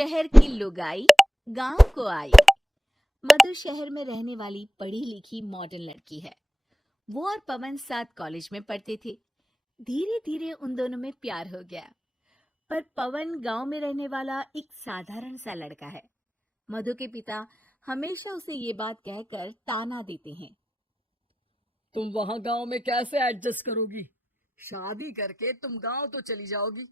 शहर की लुगाई गांव को आई। मधु शहर में रहने वाली पढ़ी लिखी मॉडर्न लड़की है। वो और पवन साथ कॉलेज में पढ़ते थे। धीरे धीरे उन दोनों में प्यार हो गया। पर पवन गांव में रहने वाला एक साधारण सा लड़का है। मधु के पिता हमेशा उसे ये बात कहकर ताना देते हैं। तुम वहां गांव में कैसे एडजस्ट करोगी? शादी करके तुम गांव तो चली जाओगी,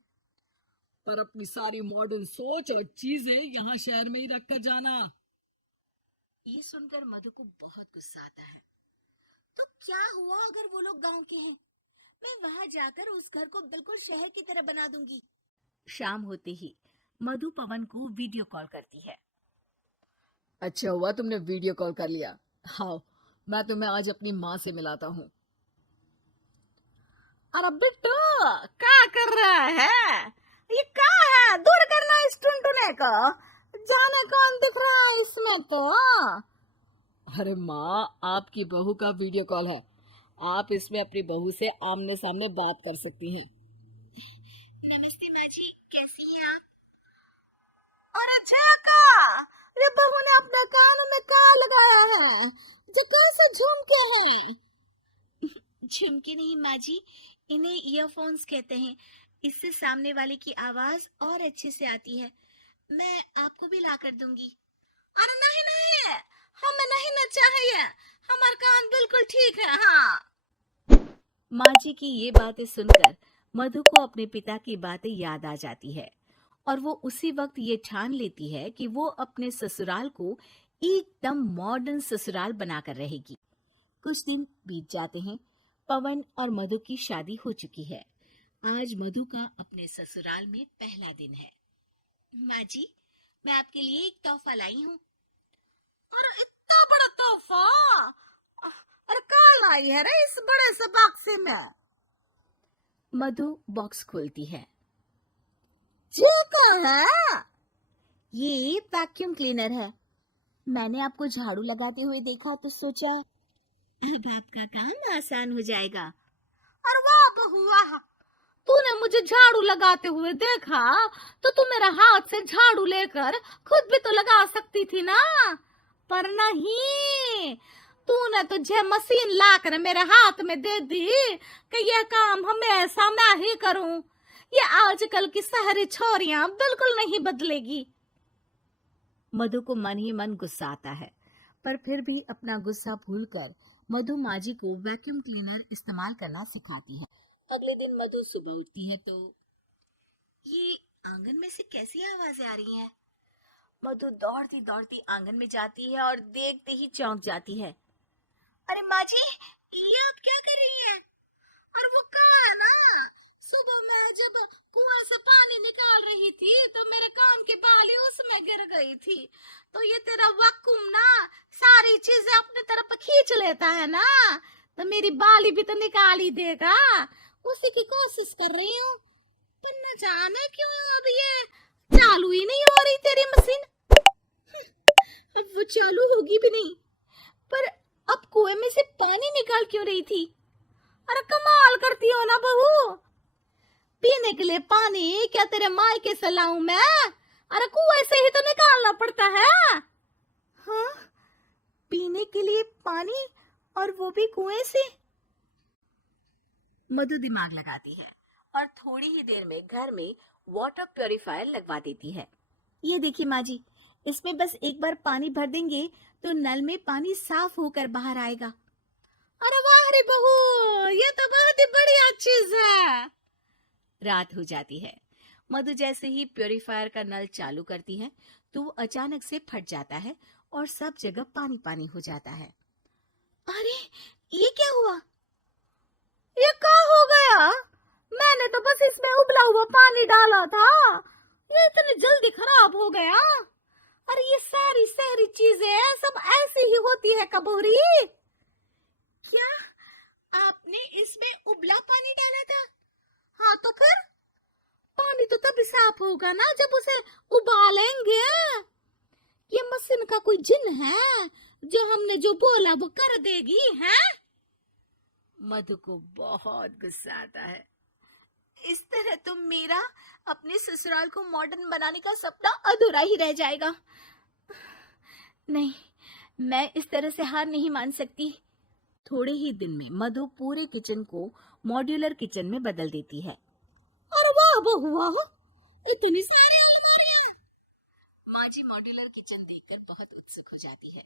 पर अपनी सारी मॉडर्न सोच और चीजें यहाँ शहर में ही रख कर जाना। ये सुनकर मधु को बहुत गुस्सा आता है। तो क्या हुआ अगर वो लोग गांव के हैं? मैं वहां जाकर उस घर को बिल्कुल शहर की तरह बना दूंगी। शाम होते ही मधु पवन को वीडियो कॉल करती है। अच्छा हुआ तुमने वीडियो कॉल कर लिया। हाँ, मैं तुम्हें आज अपनी माँ से मिलाता हूँ। अरे बिट्टू, क्या कर रहा है? ये क्या है? दूर करना इस टुनटुने को। जाने कौन दिख रहा है इसमें तो। अरे माँ, आपकी बहू का वीडियो कॉल है। आप इसमें अपनी बहू से आमने सामने बात कर सकती हैं। नमस्ते माँ जी, कैसी हैं आप? और अच्छा का ये बहू ने अपने कान में क्या लगाया है? जो कैसे झुमके हैं? झुमके नहीं माँ जी, इन्हें ईयरफोन्स कहते हैं। इससे सामने वाले की आवाज और अच्छे से आती है। मैं आपको भी ला कर दूंगी। अरे नहीं नहीं, हमें नहीं ना चाहिए। हमारे कान बिल्कुल ठीक है। हाँ। माँ जी की ये बातें सुनकर मधु को अपने पिता की बातें याद आ जाती है और वो उसी वक्त ये ठान लेती है कि वो अपने ससुराल को एकदम मॉडर्न ससुराल बनाकर रहेगी। कुछ दिन बीत जाते हैं। पवन और मधु की शादी हो चुकी है। आज मधु का अपने ससुराल में पहला दिन है। माँ जी, मैं आपके लिए एक तोहफा लाई हूँ। इतना बड़ा तोहफा? अरे क्या लाई है रे इस बड़े से बक्से में? मधु बॉक्स खोलती है। ये क्या है? ये वैक्यूम क्लीनर है। मैंने आपको झाड़ू लगाते हुए देखा तो सोचा अब आपका काम आसान हो जाएगा। अरे वाह बहू वाह, तूने मुझे झाड़ू लगाते हुए देखा तो तू मेरा हाथ से झाड़ू लेकर खुद भी तो लगा सकती थी ना। पर नहीं, तूने तो जे मशीन लाकर मेरे हाथ में दे दी कि यह काम हमेशा मैं ही करूं। ये आजकल की शहरी छोरियां बिल्कुल नहीं बदलेगी। मधु को मन ही मन गुस्सा आता है, पर फिर भी अपना गुस्सा भूलकर मधु माँ जी को वैक्यूम क्लीनर इस्तेमाल करना सिखाती है। अगले दिन मधु सुबह उठती है तो ये आंगन में से कैसी आवाजें आ रही हैं? मधु दौड़ती दौड़ती आंगन में जाती है और देखते ही चौंक जाती है। अरे माँ जी, ये आप क्या कर रही हैं? और वो कहाँ है ना, सुबह मैं जब कुआं से पानी निकाल रही थी तो मेरे कान की बाली उसमें गिर गई थी। तो ये तेरा वैक्यूम ना सारी चीजें अपनी तरफ खींच लेता है ना, तो मेरी बाली भी तो निकाल ही देगा। उसी की कोशिश कर रही हूँ, पर न जाने क्यों अब ये चालू ही नहीं हो रही तेरी मशीन। अब वो चालू होगी भी नहीं, पर अब कुएं में से पानी निकाल क्यों रही थी? अरे कमाल करती हो ना बहू। पीने के लिए पानी क्या तेरे मायके से लाऊं मैं? अरे कुएं से ही तो निकालना पड़ता है। हाँ, पीने के लिए पानी और वो भी कुएं से। मधु दिमाग लगाती है और थोड़ी ही देर में घर में वाटर प्यूरिफायर लगवा देती है। ये देखिए माँ जी, इसमें बस एक बार पानी भर देंगे तो नल में पानी साफ होकर बाहर आएगा। अरे वाह रे बहू, ये तो बहुत ही बढ़िया चीज है। रात हो जाती है। मधु जैसे ही प्यूरिफायर का नल चालू करती है तो वो अचानक से फट जाता है और सब जगह पानी पानी हो जाता है। अरे ये क्या हुआ? ये क्या हो गया? मैंने तो बस इसमें उबला हुआ पानी डाला था, ये इतनी जल्दी खराब हो गया। अरे ये सारी शहरी चीजें सब ऐसी ही होती है कबूरी। क्या आपने इसमें उबला पानी डाला था? हाँ तो फिर पानी तो तभी साफ होगा ना जब उसे उबालेंगे। ये मशीन का कोई जिन है जो हमने जो बोला वो कर देगी है? मधु को बहुत गुस्सा आता है। इस तरह तो मेरा अपने ससुराल को मॉडर्न बनाने का सपना अधूरा ही रह जाएगा। नहीं, मैं इस तरह से हार नहीं मान सकती। थोड़े ही दिन में मधु पूरे किचन को मॉड्यूलर किचन में बदल देती है। अरे वाह बहू वाह, इतनी सारी अलमारियां! माँ जी मॉड्यूलर किचन देखकर बहुत उत्सुक हो जाती है।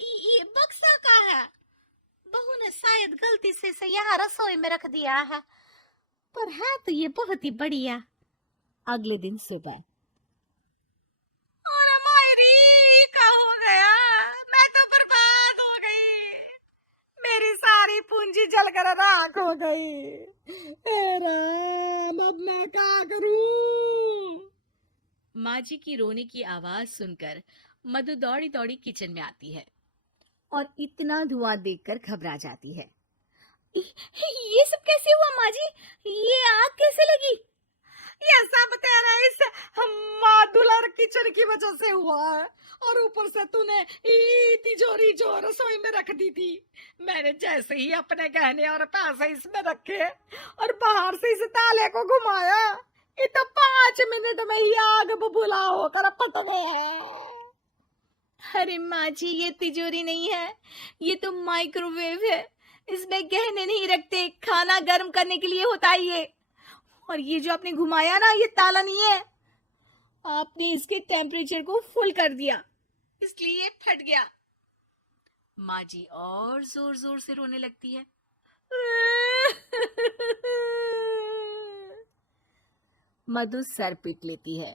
ये बक्सा का है। बहू ने शायद गलती से यहाँ रसोई में रख दिया है, पर है तो ये बहुत ही बढ़िया। अगले दिन सुबह। अरे मायरी, क्या हो गया? मैं तो बर्बाद हो गई। मेरी सारी पूंजी जलकर राख हो गई। हे राम, अब मैं क्या करूं? माँ जी की रोने की आवाज सुनकर मधु दौड़ी दौड़ी किचन में आती है और इतना धुआं देखकर घबरा जाती है। ये सब कैसे हुआ माँ जी? ये आग कैसे लगी? ये सब तेरा इस मॉड्यूलर किचन की वजह से हुआ है, और ऊपर से तूने तिजोरी जो रसोई में रख दी थी, मैंने जैसे ही अपने गहने और पैसे इसमें रखे और बाहर से इस ताले को घुमाया, ये तो 5 मिनट में ही आग बबूला होकर फट गया। अरे माँ जी, ये तिजोरी नहीं है, ये तो माइक्रोवेव है। इसमें गहने नहीं रखते, खाना गर्म करने के लिए होता है ये। और ये जो आपने घुमाया ना, ये ताला नहीं है, आपने इसके टेम्परेचर को फुल कर दिया, इसलिए ये फट गया। माँ जी और जोर जोर से रोने लगती है। मधु सर पीट लेती है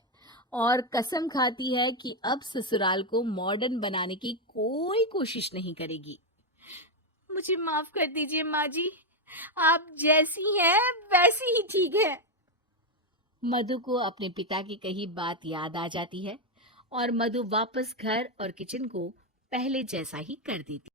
और कसम खाती है कि अब ससुराल को मॉडर्न बनाने की कोई कोशिश नहीं करेगी। मुझे माफ कर दीजिए माँ जी, आप जैसी हैं वैसी ही ठीक है। मधु को अपने पिता की कही बात याद आ जाती है और मधु वापस घर और किचन को पहले जैसा ही कर देती